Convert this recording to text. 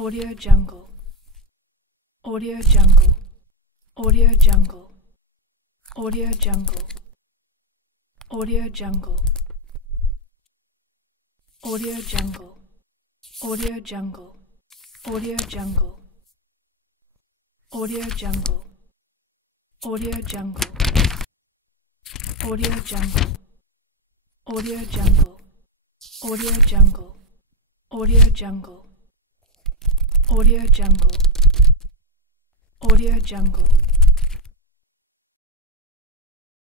Audio Jungle. Audio Jungle. Audio Jungle. Audio Jungle. Audio Jungle. Audio Jungle. Audio Jungle. Audio Jungle. Audio Jungle. Audio Jungle. Audio Jungle. Audio Jungle. Audio Jungle. Audio Jungle. Audio Jungle. Audio Jungle.